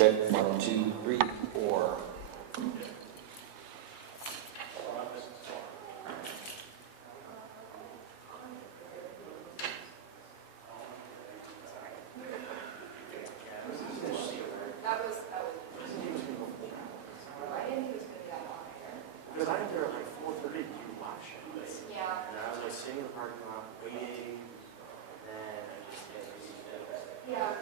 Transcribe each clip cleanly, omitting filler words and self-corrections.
Check 1, 2, 3, 4. Because I got there at like 4:30 to watch it. Yeah. And I was like sitting in the parking lot waiting, and then I just yeah.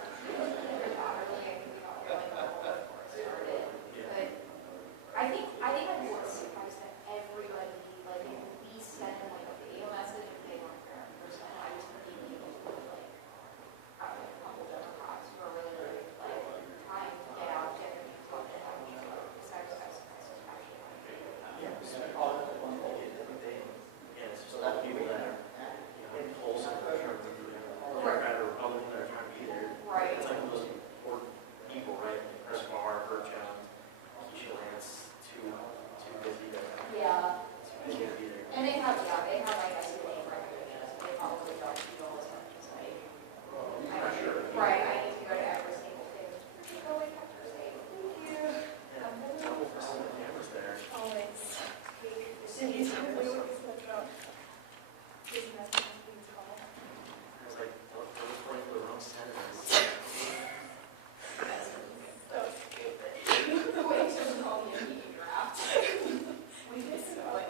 I think I'm more surprised that everybody like at least sent like a video message if they weren't there in person. I was pretty like probably a couple dozen cops who are really like trying to get out, get their hands on it, have this actually it's just a lot of people that are, in polls and are trying to do it. Democrat or Republican that are trying to be there. Right. It's like those important people, right? Chris Barr, Burt Jones, Keisha Lance, too busy to be there. And they have, I guess, the name recognition. They probably don't do all the time. Right, I need to go to every single thing. Go like after say, thank you. Always. Cindy's here. I was like, those were the wrong sentences. So stupid. The way to call me a meeting draft. We just know it.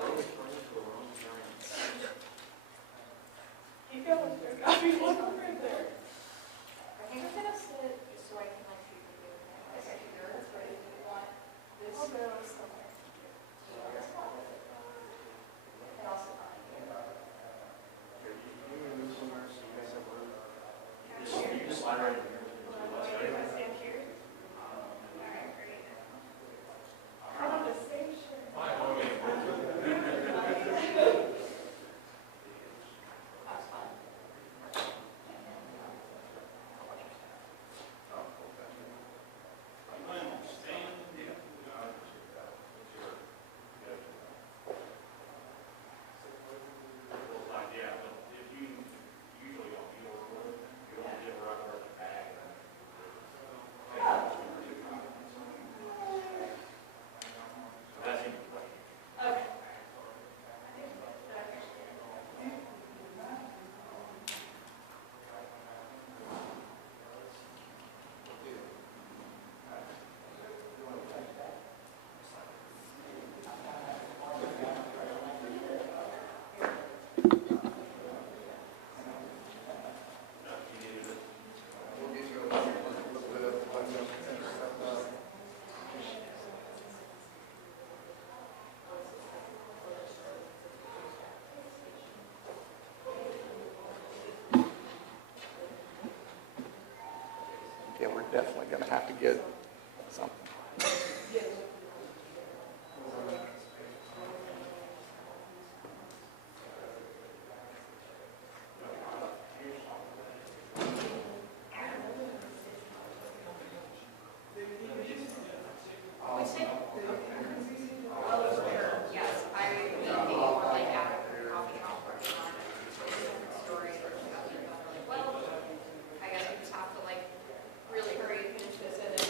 You feel like there's got to be one right there. I think I'm going to sit just so I can like see the video. I said, here, that's ready. Do you want this? I'll go somewhere. And also find you. You just slide right in here. Stand here. Alright, great. I have the same shirt. That's fun. Okay. Yeah, we're definitely going to have to get something. Yes, I mean, they were like at a coffee shop working on stories or something. Like, well, I guess we just have to like really hurry to finish this and then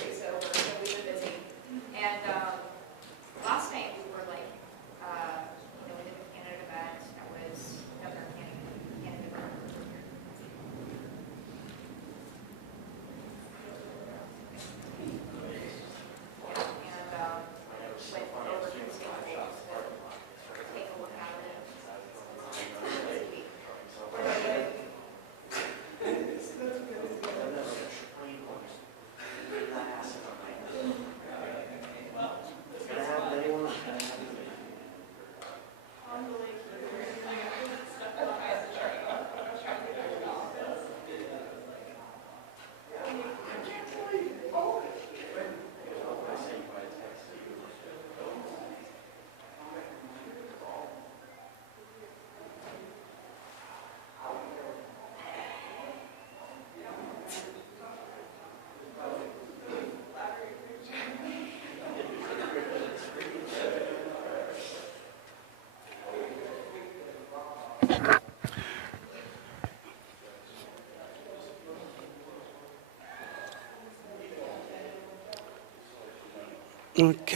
Ok.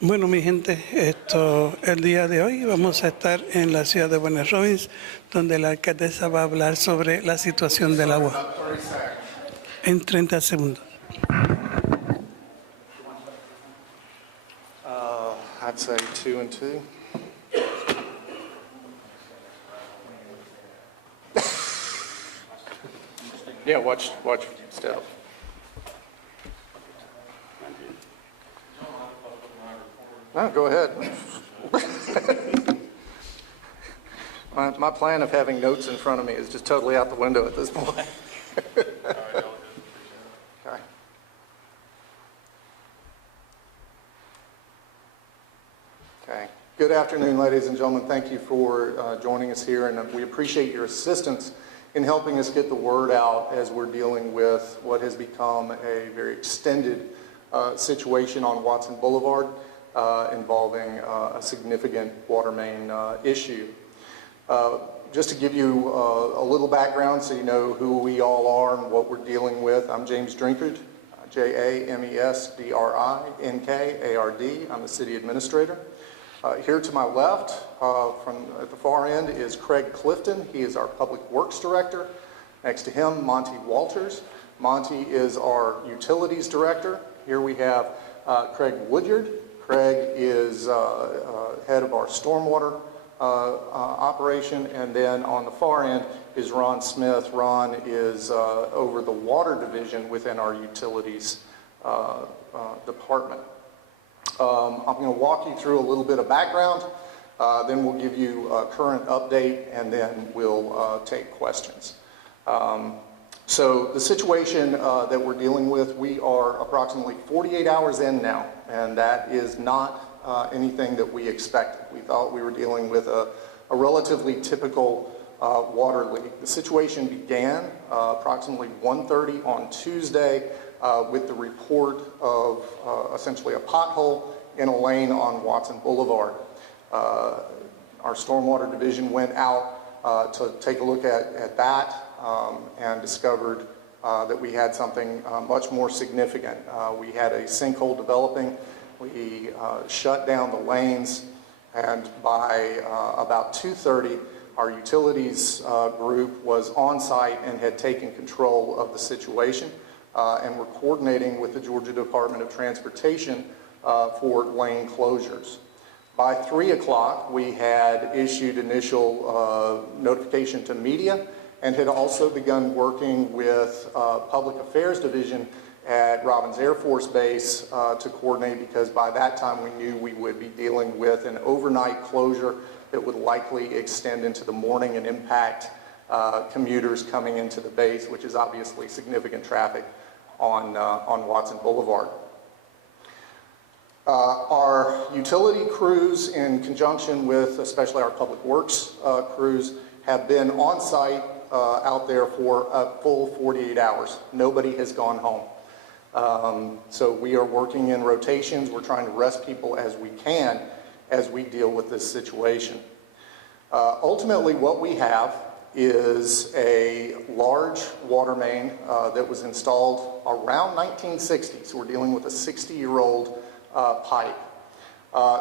Bueno, mi gente, el día de hoy vamos a estar en la ciudad de Buenos Aires, donde la alcaldesa va a hablar sobre la situación del agua. En 30 segundos. I'd say 2 and 2. Yeah, watch step. No, go ahead. My plan of having notes in front of me is just totally out the window at this point. Okay. Okay. Good afternoon, ladies and gentlemen. Thank you for joining us here, and we appreciate your assistance in helping us get the word out as we're dealing with what has become a very extended situation on Watson Boulevard involving a significant water main issue. Just to give you a little background so you know who we all are and what we're dealing with, I'm James Drinkard, Jamesdrinkard. I'm the city administrator. Here to my left, at the far end, is Craig Clifton. He is our Public Works Director. Next to him, Monty Walters. Monty is our Utilities Director. Here we have Craig Woodyard. Craig is head of our Stormwater operation. And then on the far end is Ron Smith. Ron is over the Water Division within our Utilities department. I'm going to walk you through a little bit of background, then we'll give you a current update, and then we'll take questions. So the situation that we're dealing with, we are approximately 48 hours in now, and that is not anything that we expected. We thought we were dealing with a relatively typical water leak. The situation began approximately 1:30 on Tuesday with the report of essentially a pothole in a lane on Watson Boulevard. Our Stormwater Division went out to take a look at that and discovered that we had something much more significant. We had a sinkhole developing. We shut down the lanes, and by about 2:30, our utilities group was on site and had taken control of the situation. And we're coordinating with the Georgia Department of Transportation for lane closures. By 3 o'clock, we had issued initial notification to media and had also begun working with Public Affairs Division at Robins Air Force Base to coordinate, because by that time we knew we would be dealing with an overnight closure that would likely extend into the morning and impact commuters coming into the base, which is obviously significant traffic on Watson Boulevard. Our utility crews, in conjunction with especially our public works crews, have been on site out there for a full 48 hours. Nobody has gone home. So we are working in rotations. We're trying to rest people as we can as we deal with this situation. Ultimately, what we have is a large water main that was installed around 1960. So we're dealing with a 60-year-old pipe.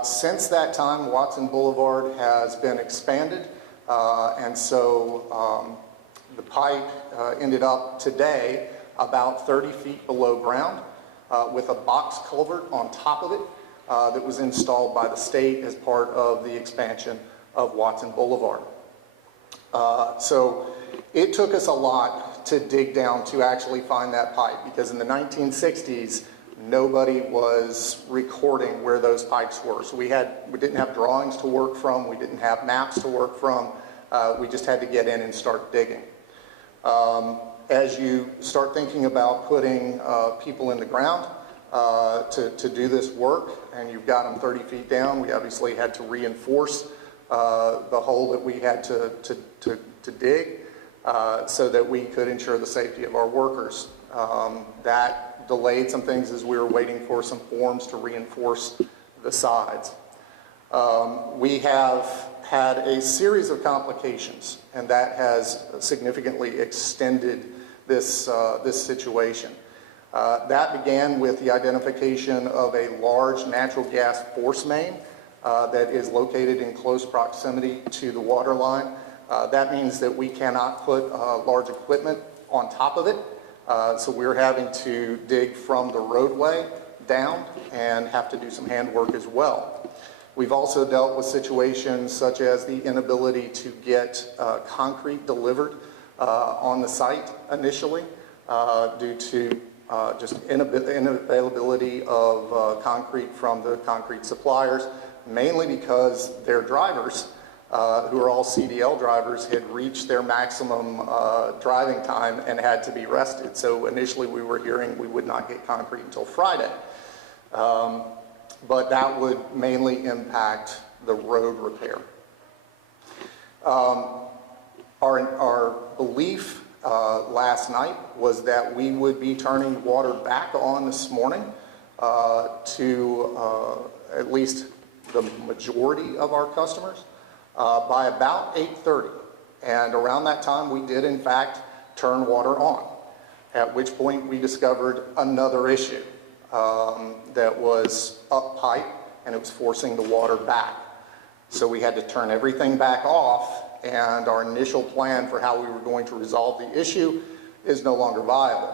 Since that time, Watson Boulevard has been expanded, and so the pipe ended up today about 30 feet below ground with a box culvert on top of it that was installed by the state as part of the expansion of Watson Boulevard. So it took us a lot to dig down to actually find that pipe, because in the 1960s, nobody was recording where those pipes were. So we didn't have drawings to work from, we didn't have maps to work from, we just had to get in and start digging. As you start thinking about putting people in the ground to do this work, and you've got them 30 feet down, we obviously had to reinforce the hole that we had to dig so that we could ensure the safety of our workers. That delayed some things as we were waiting for some forms to reinforce the sides. We have had a series of complications, and that has significantly extended this situation. That began with the identification of a large natural gas force main that is located in close proximity to the water line. That means that we cannot put large equipment on top of it, so we're having to dig from the roadway down and have to do some handwork as well. We've also dealt with situations such as the inability to get concrete delivered on the site initially due to just inavailability of concrete from the concrete suppliers, mainly because their drivers, who are all CDL drivers, had reached their maximum driving time and had to be rested. So initially we were hearing we would not get concrete until Friday. But that would mainly impact the road repair. Our belief last night was that we would be turning water back on this morning to at least the majority of our customers by about 8:30. And around that time we did in fact turn water on, at which point we discovered another issue that was up pipe and it was forcing the water back. So we had to turn everything back off, and our initial plan for how we were going to resolve the issue is no longer viable.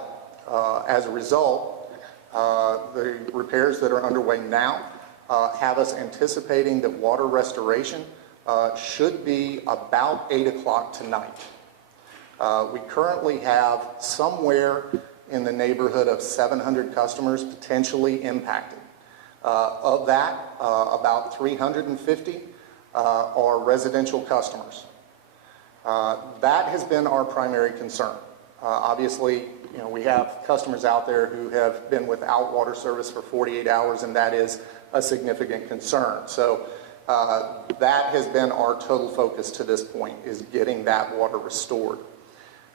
As a result, the repairs that are underway now have us anticipating that water restoration should be about 8 o'clock tonight. We currently have somewhere in the neighborhood of 700 customers potentially impacted. Of that, about 350 are residential customers. That has been our primary concern. Obviously, we have customers out there who have been without water service for 48 hours, and that is a significant concern. So that has been our total focus to this point, is getting that water restored.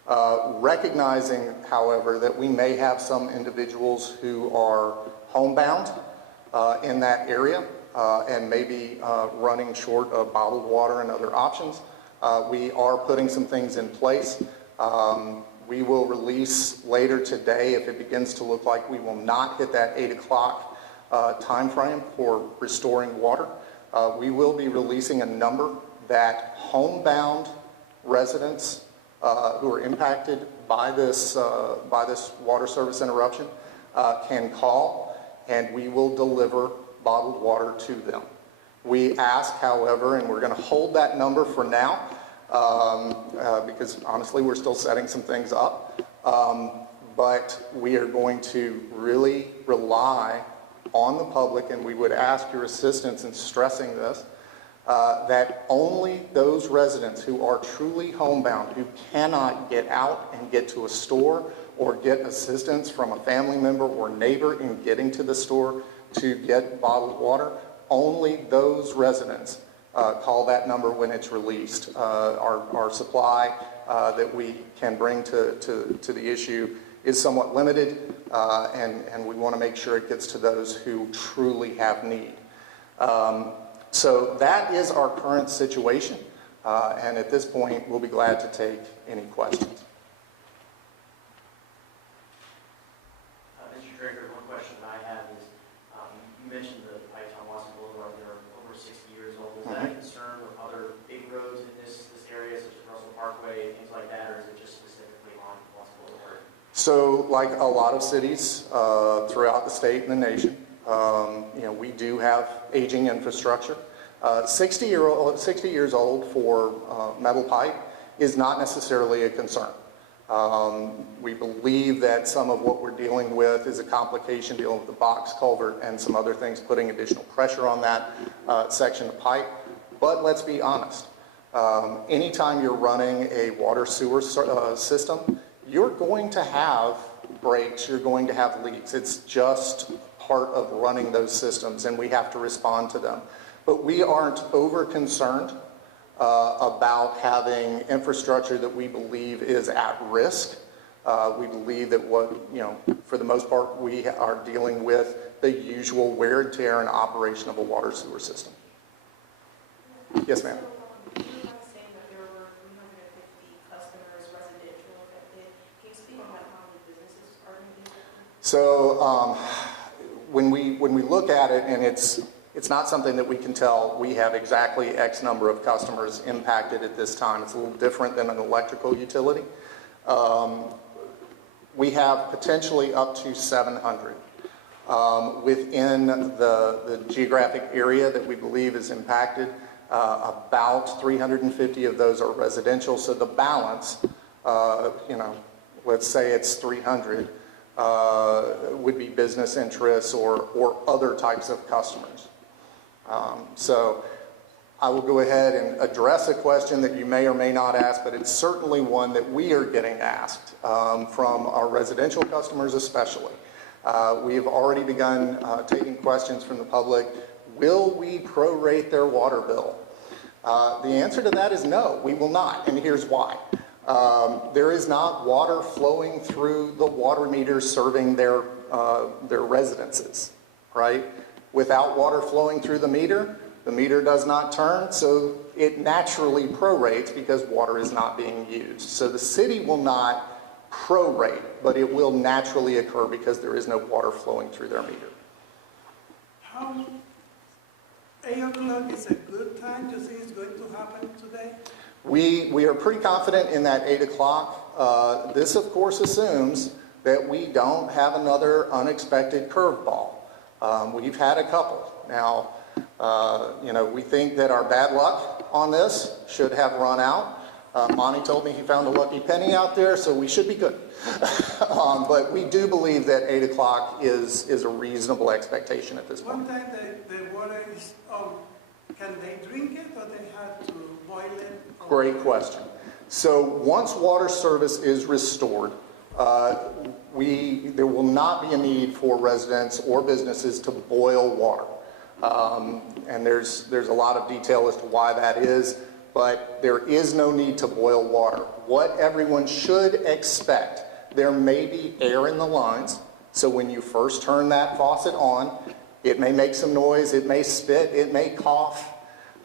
Recognizing, however, that we may have some individuals who are homebound in that area and maybe running short of bottled water and other options, we are putting some things in place. We will release later today, if it begins to look like we will not hit that 8 o'clock time frame for restoring water, we will be releasing a number that homebound residents who are impacted by this water service interruption can call, and we will deliver bottled water to them. We ask, however, and we're going to hold that number for now because honestly we're still setting some things up, but we are going to really rely on the public, and we would ask your assistance in stressing this, that only those residents who are truly homebound, who cannot get out and get to a store or get assistance from a family member or neighbor in getting to the store to get bottled water, only those residents call that number when it's released. Our supply that we can bring to the issue is somewhat limited, and we want to make sure it gets to those who truly have need. So that is our current situation, and at this point we'll be glad to take any questions. Mr. Drager, one question I have is, you mentioned the pipes on Watson Boulevard that are over 60 years old. Is that a concern with other big roads in this area, such as Russell Parkway, things like that, or is it just specifically on Watson Boulevard? So, like a lot of cities throughout the state and the nation, we do have aging infrastructure. 60 years old for metal pipe is not necessarily a concern. We believe that some of what we're dealing with is a complication dealing with the box culvert and some other things, putting additional pressure on that section of pipe. But let's be honest, anytime you're running a water sewer system, you're going to have breaks, you're going to have leaks. It's just part of running those systems, and we have to respond to them. But we aren't over concerned about having infrastructure that we believe is at risk. We believe that for the most part, we are dealing with the usual wear and tear and operation of a water sewer system. Yes, ma'am. So when we look at it, and it's not something that we can tell we have exactly X number of customers impacted at this time. It's a little different than an electrical utility. We have potentially up to 700 within the geographic area that we believe is impacted. About 350 of those are residential, so the balance, let's say it's 300, would be business interests or other types of customers. So I will go ahead and address a question that you may or may not ask, but it's certainly one that we are getting asked from our residential customers especially. We have already begun taking questions from the public. Will we prorate their water bill? The answer to that is no, we will not, and here's why. There is not water flowing through the water meters serving their residences, right? Without water flowing through the meter does not turn, so it naturally prorates because water is not being used. So the city will not prorate, but it will naturally occur because there is no water flowing through their meter. 8 o'clock is a good time to see it's going to happen today? We are pretty confident in that 8 o'clock. This, of course, assumes that we don't have another unexpected curveball. We've had a couple. Now, we think that our bad luck on this should have run out. Monty told me he found a lucky penny out there, so we should be good. But we do believe that 8 o'clock is a reasonable expectation at this point. One time the water is can they drink it or they have to boil it? Great question. So once water service is restored, there will not be a need for residents or businesses to boil water. And there's a lot of detail as to why that is, but there is no need to boil water. What everyone should expect, there may be air in the lines, so when you first turn that faucet on, it may make some noise, it may spit, it may cough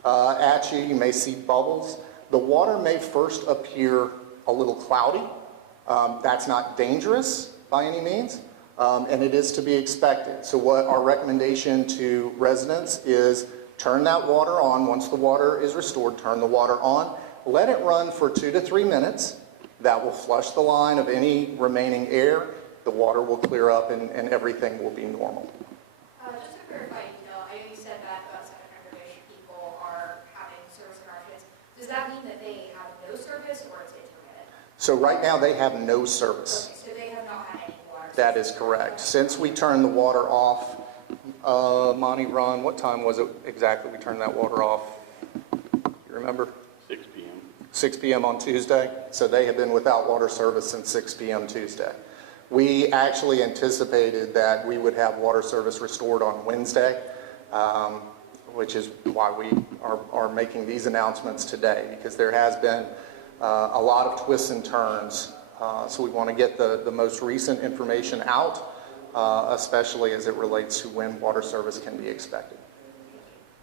at you, you may see bubbles. The water may first appear a little cloudy. That's not dangerous by any means, and it is to be expected. So what our recommendation to residents is turn that water on. Once the water is restored, turn the water on. Let it run for 2 to 3 minutes. That will flush the line of any remaining air. The water will clear up and everything will be normal. Just to verify, I know you said that about 700-ish people are having service interruptions. Does that mean that they have no service or it's intermittent? So right now they have no service. Okay, so they have not had any water. That is correct. Since we turned the water off, Monty, Ron, what time was it exactly we turned that water off? You remember? 6 p.m. 6 p.m. on Tuesday. So they have been without water service since 6 p.m. Tuesday. We actually anticipated that we would have water service restored on Wednesday, which is why we are making these announcements today, because there has been a lot of twists and turns. So we want to get the most recent information out, especially as it relates to when water service can be expected.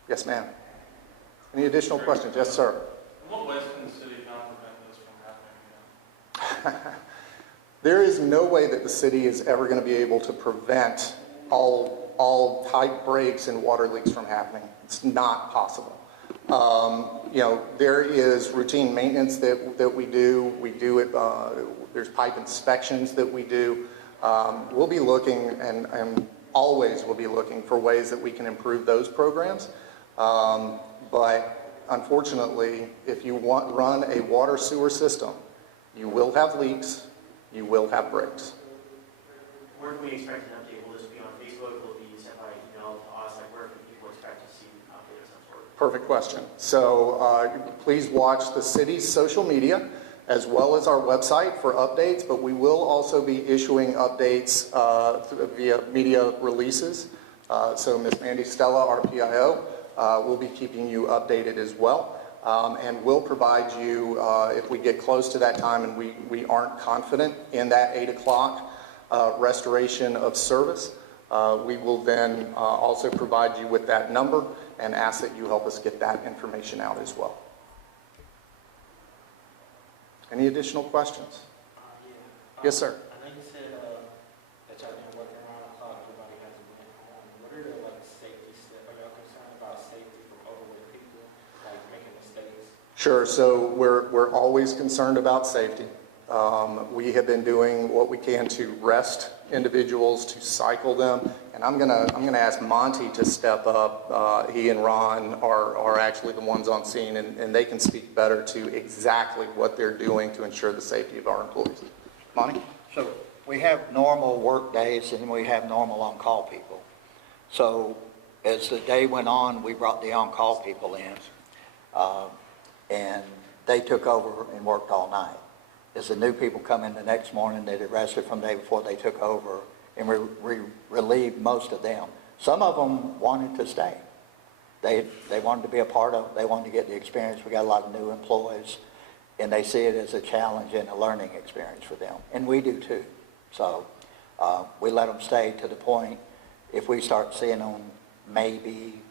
Yes, ma'am. Any additional questions? Yes, sir. In what ways can the city not prevent this from happening again? There is no way that the city is ever going to be able to prevent all pipe breaks and water leaks from happening. It's not possible. There is routine maintenance that we do. We do it. There's pipe inspections that we do. We'll be looking and always will be looking for ways that we can improve those programs. But unfortunately, if you run a water sewer system, you will have leaks. You will have breaks. Where can we expect an update? Will this be on Facebook? Will it be sent by email to us? Like, where can people expect to see an update of some sort? Perfect question. So please watch the city's social media as well as our website for updates, but we will also be issuing updates via media releases. So Ms. Mandy Stella, our PIO, will be keeping you updated as well. And we'll provide you, if we get close to that time and we aren't confident in that 8 o'clock restoration of service, we will then also provide you with that number and ask that you help us get that information out as well. Any additional questions? Yes, sir. I know you said that y'all been working Sure. So we're always concerned about safety. We have been doing what we can to rest individuals, to cycle them, and I'm gonna ask Monty to step up. He and Ron are actually the ones on scene, and they can speak better to exactly what they're doing to ensure the safety of our employees. Monty? So we have normal work days and we have normal on-call people. So as the day went on, we brought the on-call people in, and they took over and worked all night. As the new people come in the next morning, they'd rested from the day before they took over, and we relieved most of them. Some of them wanted to stay. They wanted to be a part of it. They wanted to get the experience. We got a lot of new employees, and they see it as a challenge and a learning experience for them, and we do too. So we let them stay to the point, if we start seeing them maybe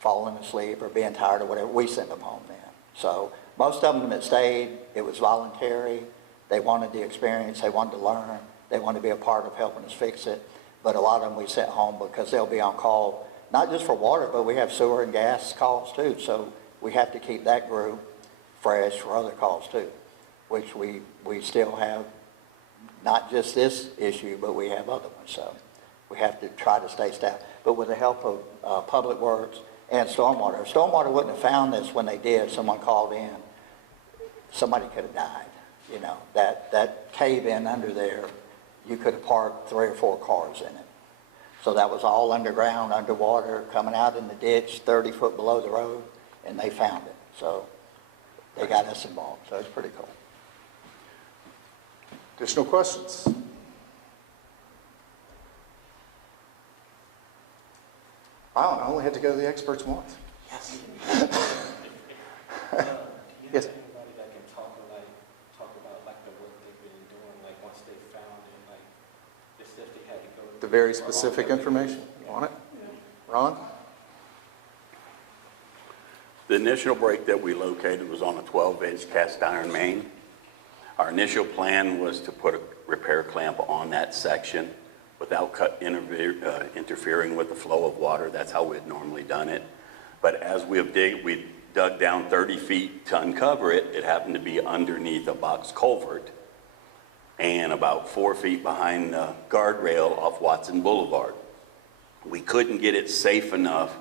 falling asleep or being tired or whatever, we send them home then. So most of them that stayed, it was voluntary. They wanted the experience. They wanted to learn. They wanted to be a part of helping us fix it. But a lot of them we sent home because they'll be on call, not just for water, but we have sewer and gas calls too. So we have to keep that group fresh for other calls too, which we still have, not just this issue, but we have other ones. So we have to try to stay staffed. But with the help of Public Works and Stormwater. If Stormwater wouldn't have found this when they did, someone called in, somebody could have died. You know, that cave-in under there, you could have parked 3 or 4 cars in it. So that was all underground, underwater, coming out in the ditch, 30 foot below the road, and they found it. So they got us involved, so it's pretty cool. Additional questions? Wow, I only had to go to the experts once. Yes. Do you Yes. have anybody that can talk about like the work they've been doing, like once they found it, like the stuff they had to go through? The very specific information. You want it? Ron? The initial break that we located was on a 12-inch cast iron main. Our initial plan was to put a repair clamp on that section without interfering with the flow of water. That's how we had normally done it. But as we dug down 30 feet to uncover it, it happened to be underneath a box culvert and about 4 feet behind the guardrail off Watson Boulevard. We couldn't get it safe enough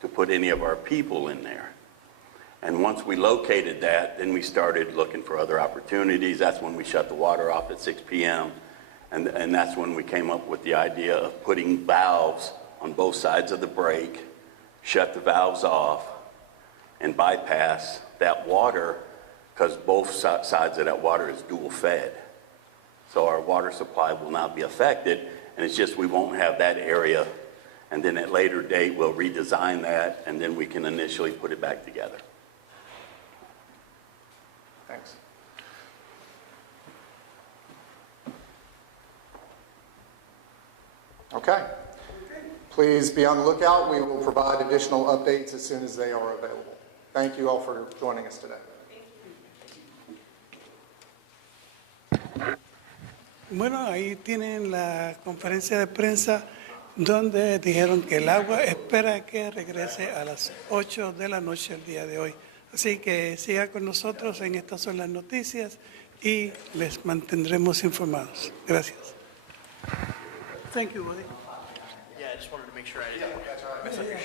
to put any of our people in there. And once we located that, then we started looking for other opportunities. That's when we shut the water off at 6 p.m. And that's when we came up with the idea of putting valves on both sides of the break, shut the valves off, and bypass that water, because both sides of that water is dual fed. So our water supply will not be affected, and it's just we won't have that area. And then at a later date, we'll redesign that, and then we can initially put it back together. Thanks. Okay. Please be on the lookout. We will provide additional updates as soon as they are available. Thank you all for joining us today. Bueno, ahí tienen la conferencia de prensa donde dijeron que el agua espera que regrese a las 8 de la noche el día de hoy. Así que siga con nosotros en Estas Son las Noticias y les mantendremos informados. Gracias. Thank you, buddy. Yeah, I just wanted to make sure I didn't mess up your shot.